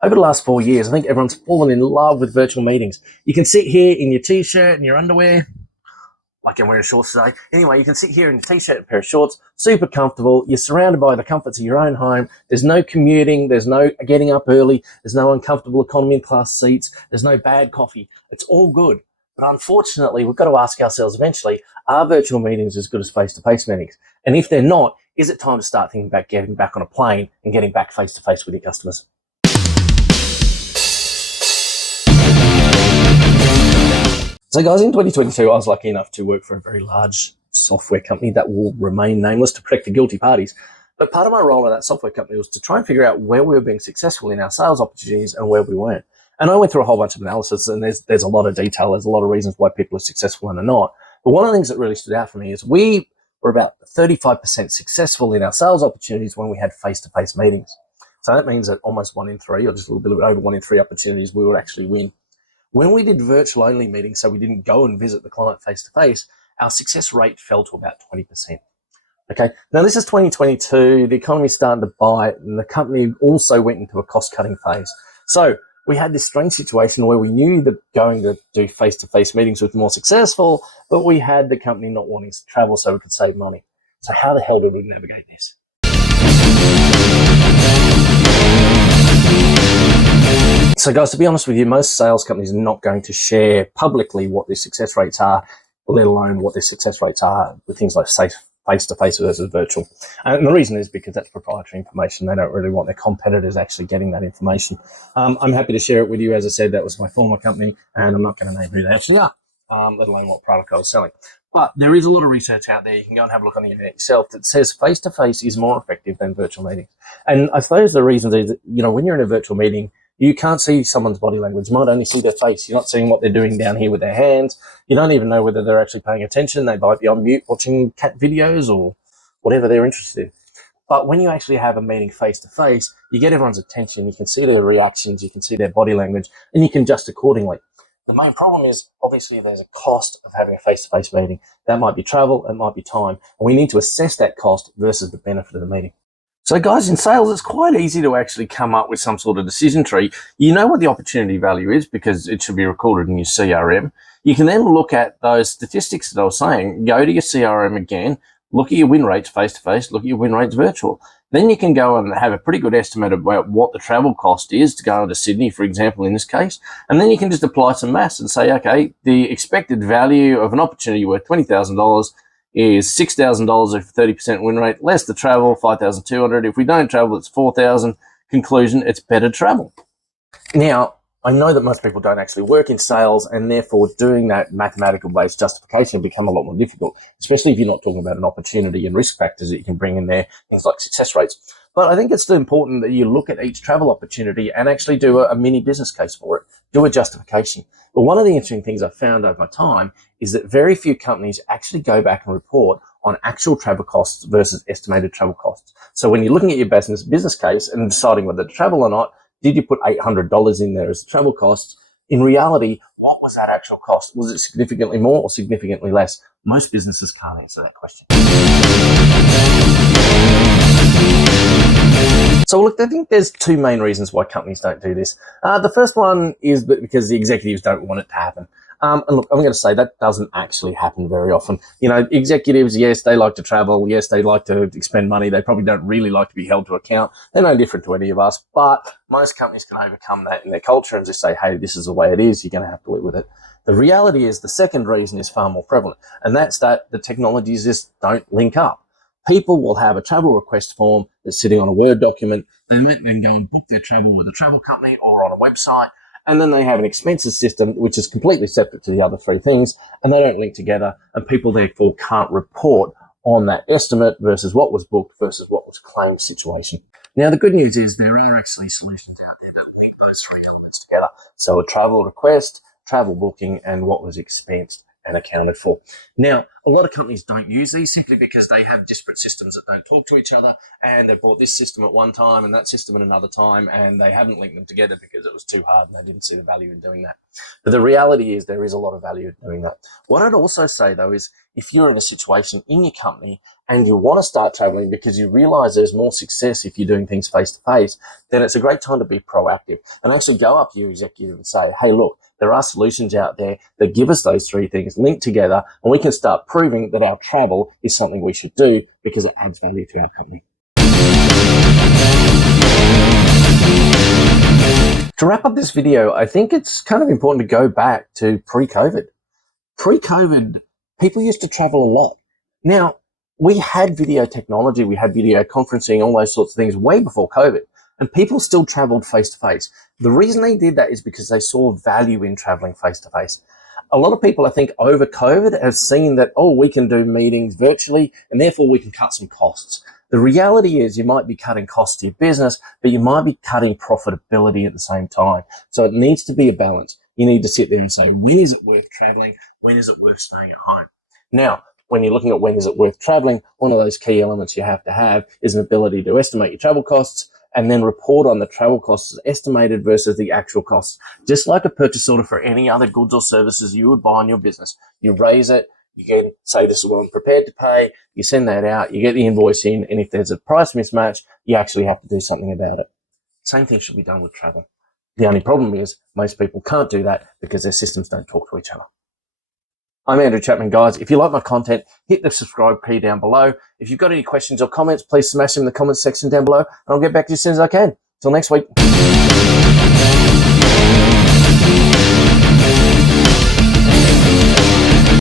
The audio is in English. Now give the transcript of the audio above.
over the last 4 years, I think everyone's fallen in love with virtual meetings. You can sit here in your t-shirt and your underwear, like I'm wearing shorts today. Anyway, you can sit here in a t-shirt and a pair of shorts, super comfortable. You're surrounded by the comforts of your own home. There's no commuting. There's no getting up early. There's no uncomfortable economy class seats. There's no bad coffee. It's all good. But unfortunately, we've got to ask ourselves eventually, are virtual meetings as good as face-to-face meetings? And if they're not, is it time to start thinking about getting back on a plane and getting back face-to-face with your customers? So guys, in 2022, I was lucky enough to work for a very large software company that will remain nameless to protect the guilty parties. But part of my role in that software company was to try and figure out where we were being successful in our sales opportunities and where we weren't. And I went through a whole bunch of analysis, and there's a lot of detail. There's a lot of reasons why people are successful and are not. But one of the things that really stood out for me is we were about 35% successful in our sales opportunities when we had face-to-face meetings. So that means that almost 1 in 3, or just a little bit over 1 in 3 opportunities, we would actually win. When we did virtual only meetings, so we didn't go and visit the client face-to-face, our success rate fell to about 20%. Okay, now this is 2022, the economy's starting to bite, and the company also went into a cost-cutting phase. So we had this strange situation where we knew that going to do face-to-face meetings was more successful, but we had the company not wanting to travel so we could save money. So how the hell did we navigate this? So guys, to be honest with you, most sales companies are not going to share publicly what their success rates are, let alone what their success rates are with things like face-to-face versus virtual. And the reason is because that's proprietary information. They don't really want their competitors actually getting that information. I'm happy to share it with you. As I said, that was my former company, and I'm not going to name who they actually are, let alone what product I was selling. But there is a lot of research out there. You can go and have a look on the internet yourself that says face-to-face is more effective than virtual meetings. And I suppose the reason is, when you're in a virtual meeting, you can't see someone's body language. You might only see their face. You're not seeing what they're doing down here with their hands. You don't even know whether they're actually paying attention. They might be on mute watching cat videos or whatever they're interested in. But when you actually have a meeting face-to-face, you get everyone's attention. You can see their reactions. You can see their body language, and you can adjust accordingly. The main problem is, obviously, there's a cost of having a face-to-face meeting. That might be travel. It might be time. And we need to assess that cost versus the benefit of the meeting. So guys, in sales, it's quite easy to actually come up with some sort of decision tree. You know what the opportunity value is because it should be recorded in your CRM. You can then look at those statistics that I was saying, go to your CRM again, look at your win rates face-to-face, look at your win rates virtual. Then you can go and have a pretty good estimate about what the travel cost is to go into Sydney, for example, in this case. And then you can just apply some maths and say, okay, the expected value of an opportunity worth $20,000 is $6,000 if 30% win rate, less the travel, $5,200. If we don't travel, it's $4,000. Conclusion, it's better travel. Now, I know that most people don't actually work in sales, and therefore doing that mathematical-based justification will become a lot more difficult, especially if you're not talking about an opportunity and risk factors that you can bring in there, things like success rates. But I think it's still important that you look at each travel opportunity and actually do a mini business case for it, do a justification. But one of the interesting things I've found over my time is that very few companies actually go back and report on actual travel costs versus estimated travel costs. So when you're looking at your business case and deciding whether to travel or not, did you put $800 in there as the travel costs? In reality, what was that actual cost? Was it significantly more or significantly less? Most businesses can't answer that question. So look, I think there's two main reasons why companies don't do this. The first one is because the executives don't want it to happen. And look, I'm going to say that doesn't actually happen very often. Executives, yes, they like to travel. Yes, they like to expend money. They probably don't really like to be held to account. They're no different to any of us, but most companies can overcome that in their culture and just say, hey, this is the way it is. You're going to have to live with it. The reality is the second reason is far more prevalent, and that's that the technologies just don't link up. People will have a travel request form that's sitting on a Word document. They might then go and book their travel with a travel company or on a website. And then they have an expenses system, which is completely separate to the other three things, and they don't link together, and people therefore can't report on that estimate versus what was booked versus what was claimed situation. Now, the good news is there are actually solutions out there that link those three elements together. So a travel request, travel booking, and what was expensed and accounted for. Now, A lot of companies don't use these simply because they have disparate systems that don't talk to each other, and they bought this system at one time and that system at another time, and they haven't linked them together because it was too hard and they didn't see the value in doing that. But the reality is there is a lot of value in doing that. What I'd also say, though, is if you're in a situation in your company and you want to start traveling because you realize there's more success if you're doing things face to face, then it's a great time to be proactive and actually go up to your executive and say, hey, look, there are solutions out there that give us those three things linked together, and we can start proving that our travel is something we should do because it adds value to our company. To wrap up this video, I think it's kind of important to go back to pre-COVID. Pre-COVID, people used to travel a lot. Now, we had video technology, we had video conferencing, all those sorts of things way before COVID, and people still traveled face to face. The reason they did that is because they saw value in traveling face to face. A lot of people, I think, over COVID have seen that, oh, we can do meetings virtually and therefore we can cut some costs. The reality is you might be cutting costs to your business, but you might be cutting profitability at the same time. So it needs to be a balance. You need to sit there and say, when is it worth traveling? When is it worth staying at home? Now, when you're looking at when is it worth traveling, one of those key elements you have to have is an ability to estimate your travel costs and then report on the travel costs as estimated versus the actual costs. Just like a purchase order for any other goods or services you would buy in your business. You raise it, you can say this is what I'm prepared to pay, you send that out, you get the invoice in, and if there's a price mismatch, you actually have to do something about it. Same thing should be done with travel. The only problem is most people can't do that because their systems don't talk to each other. I'm Andrew Chapman, guys. If you like my content, hit the subscribe key down below. If you've got any questions or comments, please smash them in the comments section down below, and I'll get back to you as soon as I can. Till next week.